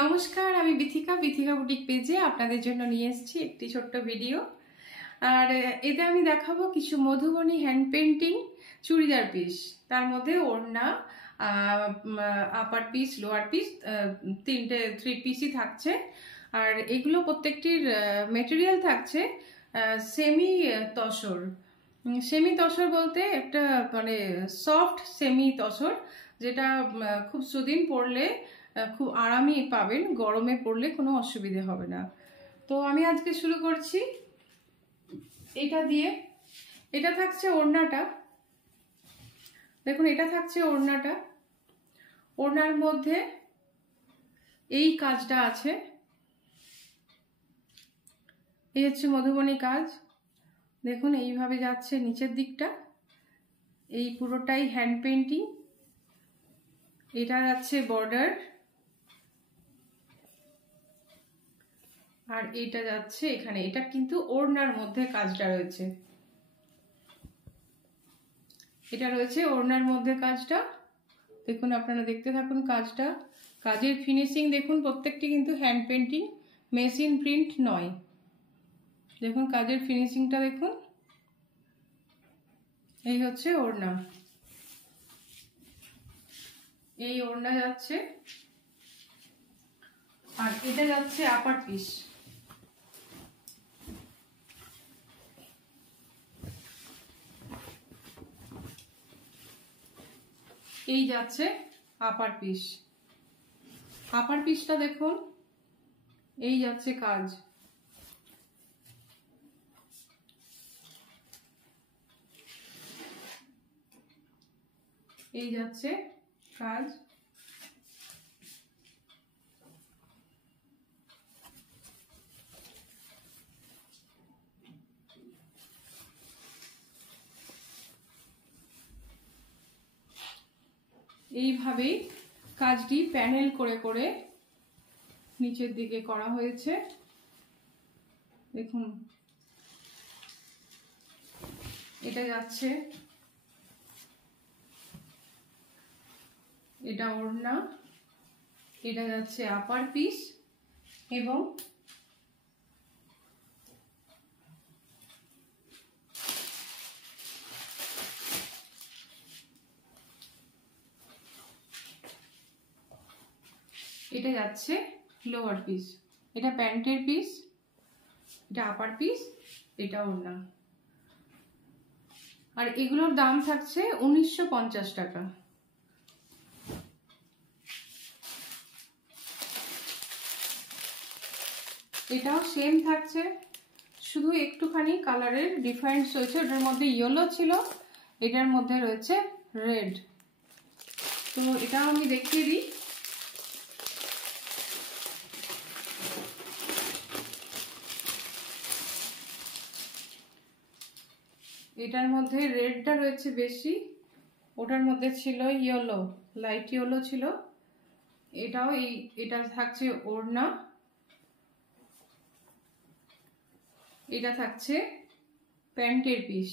নমস্কার, আমি বিথিকা বুটিক পেজে আপনাদের জন্য নিয়ে এসেছি একটি ছোট্ট ভিডিও। আর এতে আমি দেখাবো কিছু Madhubani hand painting churidar piece, তার মধ্যে ওড়না, আপার পিস, লোয়ার পিস, তিনটে থ্রি পিসই থাকছে। আর এগুলো প্রত্যেকটির মেটেরিয়াল থাকছে সেমি তসর। সেমি তসর বলতে একটা মানে সফট সেমি তসর, যেটা খুব সুদিন পরলে খুব আরামই পাবেন, গরমে পড়লে কোনো অসুবিধে হবে না। তো আমি আজকে শুরু করছি এটা দিয়ে। এটা থাকছে ওড়নাটা, দেখুন এটা থাকছে ওড়নাটা। ওড়নার মধ্যে এই কাজটা আছে, এই হচ্ছে মধুবনী কাজ। দেখুন এইভাবে যাচ্ছে নিচের দিকটা, এই পুরোটাই হ্যান্ড পেন্টিং। এটা যাচ্ছে বর্ডার, আর এটা যাচ্ছে এখানে। এটা কিন্তু ওড়নার মধ্যে কাজটা রয়েছে, এটা রয়েছে ওড়নার মধ্যে কাজটা। দেখুন আপনারা দেখতে থাকুন কাজটা। কাজের ফিনিশিং দেখুন, প্রত্যেকটি কিন্তু হ্যান্ড পেন্টিং, মেশিন প্রিন্ট নয়। দেখুন কাজের ফিনিশিংটা দেখুন। এই হচ্ছে ওড়না, এই ওড়না যাচ্ছে। আর এটা যাচ্ছে আপার পিস। এই যাচ্ছে আপার পিস। আপার পিসটা দেখুন, এই যাচ্ছে কাজ। এই যাচ্ছে কাজ। এইভাবেই কাজটি প্যানেল করে করে নিচের দিকে করা হয়েছে। দেখুন এটা যাচ্ছে, এটা ওড়না, এটা যাচ্ছে আপার পিস, এবং এটা যাচ্ছে লোয়ার পিস। এটা প্যান্টের পিস, এটা আপার পিস, এটা ওড়না। আর এগুলোর দাম থাকছে 1950 টাকা। এটাও সেম থাকছে, শুধু একটুখানি কালারের ডিফারেন্স রয়েছে। এটার মধ্যে ইয়েলো ছিল, এটার মধ্যে রয়েছে রেড। তো এটাও আমি দেখিয়ে দিই। এটার মধ্যে রেডটা রয়েছে বেশি, ওটার মধ্যে ছিল ইয়েলো, লাইট ইয়েলো ছিল। এটাও এটা থাকছে ওড়না, এটা থাকছে প্যান্টের পিস।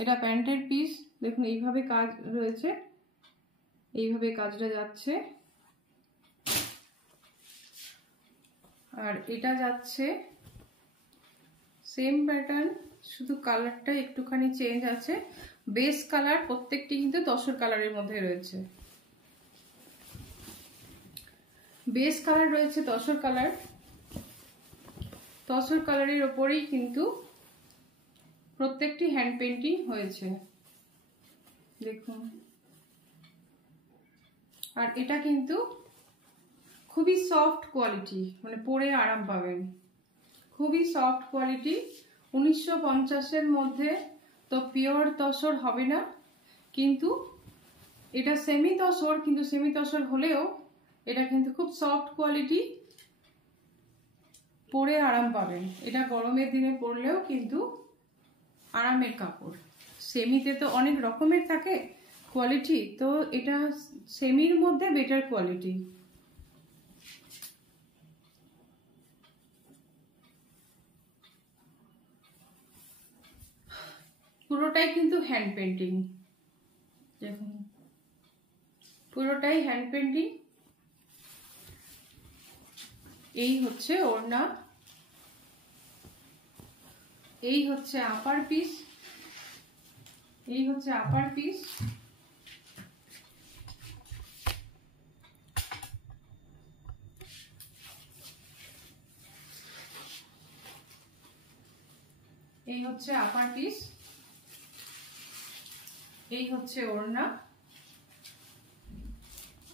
এটা প্যান্টের পিস, দেখুন এইভাবে কাজ রয়েছে, এইভাবে কাজটা যাচ্ছে। আর এটা যাচ্ছে সেম প্যাটার্ন, শুধু কালারটা একটুখানি চেঞ্জ আছে। বেস কালার প্রত্যেকটি কিন্তু তসর কালারের মধ্যে রয়েছে। বেস কালার রয়েছে তসর কালার। তসর কালারের ওপরেই কিন্তু প্রত্যেকটি হ্যান্ড পেন্টিং হয়েছে, দেখুন। আর এটা কিন্তু খুবই সফট কোয়ালিটি, মানে পরে আরাম পাবেন, খুবই সফট কোয়ালিটি। 1950-এর মধ্যে তো পিওর তসর হবে না, কিন্তু এটা সেমি তসর, কিন্তু সেমি তসর হলেও এটা কিন্তু খুব সফট কোয়ালিটি, পরে আরাম পাবেন। এটা গরমের দিনে পরলেও কিন্তু আরামের কাপড়। সেমিতে তো অনেক রকমের থাকে কোয়ালিটি, তো এটা সেমির মধ্যে বেটার কোয়ালিটি। পুরোটাই কিন্তু হ্যান্ড পেন্টিং, দেখুন পুরোটাই হ্যান্ড পেন্টিং। এই হচ্ছে ওড়না, এই হচ্ছে আপার পিস, এই হচ্ছে আপার পিস। এই হচ্ছে আপার পিস, এই হচ্ছে ওড়না,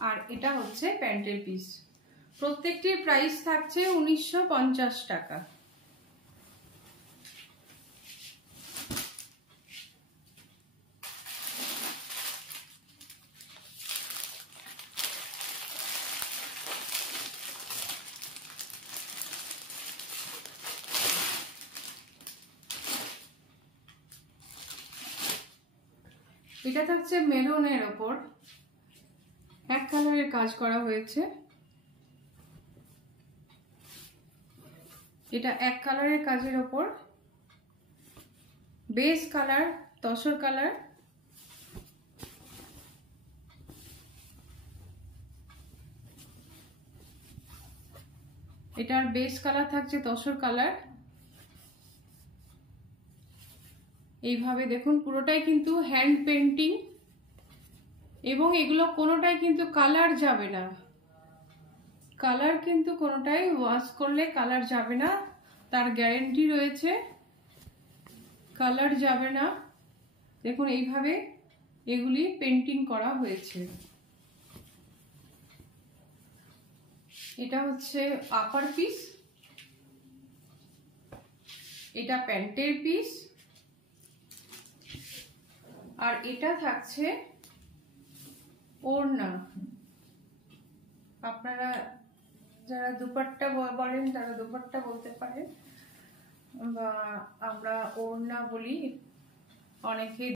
আর এটা হচ্ছে প্যান্টের পিস। প্রত্যেকটির প্রাইস থাকছে 1950 টাকা। এটা থাকছে মেরুনের ওপর, এক কালারের কাজ করা হয়েছে। এটা এক কালারের কাজের ওপর, বেস কালার তসর কালার। এটার বেস কালার থাকছে তসর কালার। এইভাবে দেখুন পুরোটাই কিন্তু হ্যান্ড পেন্টিং, এবং এগুলো কোনোটাই কিন্তু কালার যাবে না। কালার কিন্তু কোনোটাই ওয়াশ করলে কালার যাবে না, তার গ্যারেন্টি রয়েছে, কালার যাবে না। দেখুন এইভাবে এগুলি পেন্টিং করা হয়েছে। এটা হচ্ছে আপার পিস, এটা প্যান্টের পিস, আর এটা থাকছে ওড়না। আপনারা যারা দুপাট্টা বলেন তারা দুপাট্টা বলতে পারেন, বা আমরা ওড়না বলি অনেকে।